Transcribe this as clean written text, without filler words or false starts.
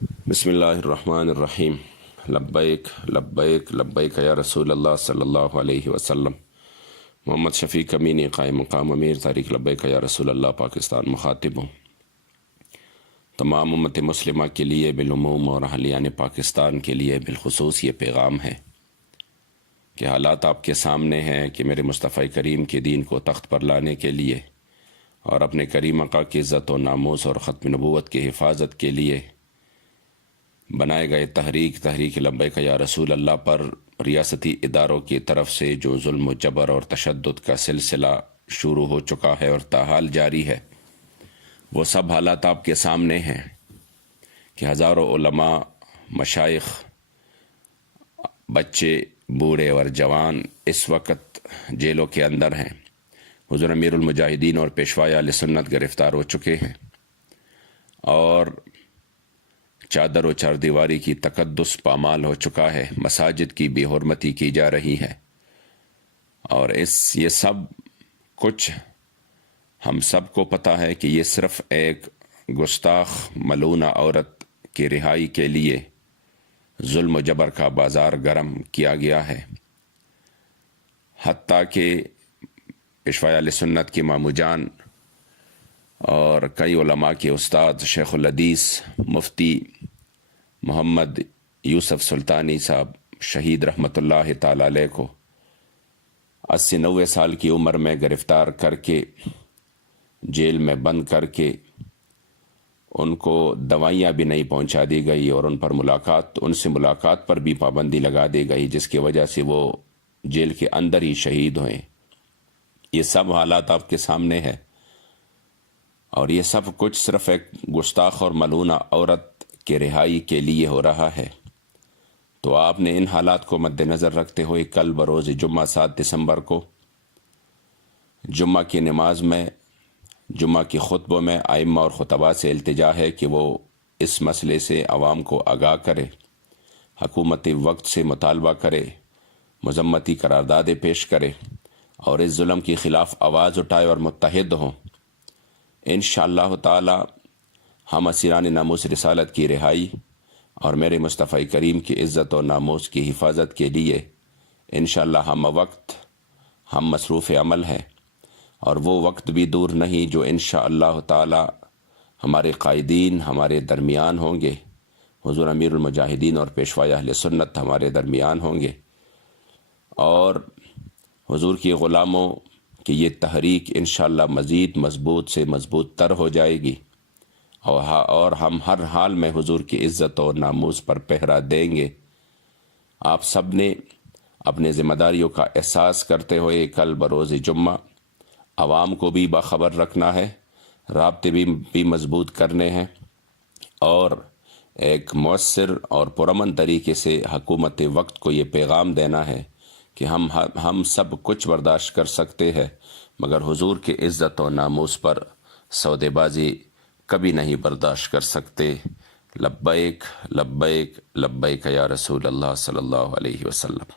بسم اللہ الرحمن الرحیم۔ لبیک لبیک لبیک یا رسول اللہ صلی اللہ علیہ وسلم۔ محمد شفیق امینی قائم مقام امیر تاریخ لبیک یا رسول اللہ پاکستان مخاطب ہوں۔ تمام امت مسلمہ کے لیے بالعموم اور اہلیان پاکستان کے لیے بالخصوص یہ پیغام ہے کہ حالات آپ کے سامنے ہیں کہ میرے مصطفی کریم کے دین کو تخت پر لانے کے لیے اور اپنے کریم آقا کی عزت و ناموس اور ختم نبوت کی حفاظت کے لیے بنائے گئے تحریک لبیک یا رسول اللہ پر ریاستی اداروں کی طرف سے جو ظلم و جبر اور تشدد کا سلسلہ شروع ہو چکا ہے اور تاحال جاری ہے، وہ سب حالات آپ کے سامنے ہیں کہ ہزاروں علماء، مشائخ، بچے، بوڑھے اور جوان اس وقت جیلوں کے اندر ہیں۔ حضور امیر المجاہدین اور پیشوائے اہل سنت گرفتار ہو چکے ہیں اور چادر و چاردیواری کی تقدس پامال ہو چکا ہے، مساجد کی بے حرمتی کی جا رہی ہے، اور یہ سب کچھ ہم سب کو پتہ ہے کہ یہ صرف ایک گستاخ ملعونہ عورت کی رہائی کے لیے ظلم و جبر کا بازار گرم کیا گیا ہے۔ حتیٰ کہ پیشوائے اہل سنت کی مامو جان اور کئی علماء کے استاد شیخ الحدیث مفتی محمد یوسف سلطانی صاحب شہید رحمۃ اللہ تعالی علیہ کو 80-90 سال کی عمر میں گرفتار کر کے جیل میں بند کر کے ان کو دوائیاں بھی نہیں پہنچا دی گئی اور ان سے ملاقات پر بھی پابندی لگا دی گئی، جس کی وجہ سے وہ جیل کے اندر ہی شہید ہوئے۔ یہ سب حالات آپ کے سامنے ہے، اور یہ سب کچھ صرف ایک گستاخ اور ملعونہ عورت کی رہائی کے لیے ہو رہا ہے۔ تو آپ نے ان حالات کو مد نظر رکھتے ہوئے کل بروز جمعہ 7 دسمبر کو جمعہ کی نماز میں، جمعہ کی خطبوں میں ائمہ اور خطباء سے التجا ہے کہ وہ اس مسئلے سے عوام کو آگاہ کرے، حکومت وقت سے مطالبہ کرے، مذمتی قراردادیں پیش کرے اور اس ظلم کے خلاف آواز اٹھائے اور متحد ہوں۔ انشاءاللہ تعالی ہم اسیران ناموس رسالت کی رہائی اور میرے مصطفی کریم کی عزت و ناموس کی حفاظت کے لیے انشاءاللہ ہم مصروف عمل ہیں، اور وہ وقت بھی دور نہیں جو انشاءاللہ تعالی ہمارے قائدین ہمارے درمیان ہوں گے، حضور امیر المجاہدین اور پیشوائے اہل سنت ہمارے درمیان ہوں گے، اور حضور کی غلاموں کہ یہ تحریک انشاءاللہ مزید مضبوط سے مضبوط تر ہو جائے گی، اور ہم ہر حال میں حضور کی عزت و ناموس پر پہرا دیں گے۔ آپ سب نے اپنے ذمہ داریوں کا احساس کرتے ہوئے کل بروز جمعہ عوام کو بھی باخبر رکھنا ہے، رابطے بھی مضبوط کرنے ہیں، اور ایک مؤثر اور پرامن طریقے سے حکومت وقت کو یہ پیغام دینا ہے کہ ہم سب کچھ برداشت کر سکتے ہیں، مگر حضور کی عزت و ناموس پر سودے بازی کبھی نہیں برداشت کر سکتے۔ لبیک لبیک لبیک یا رسول اللہ صلی اللہ علیہ وسلم۔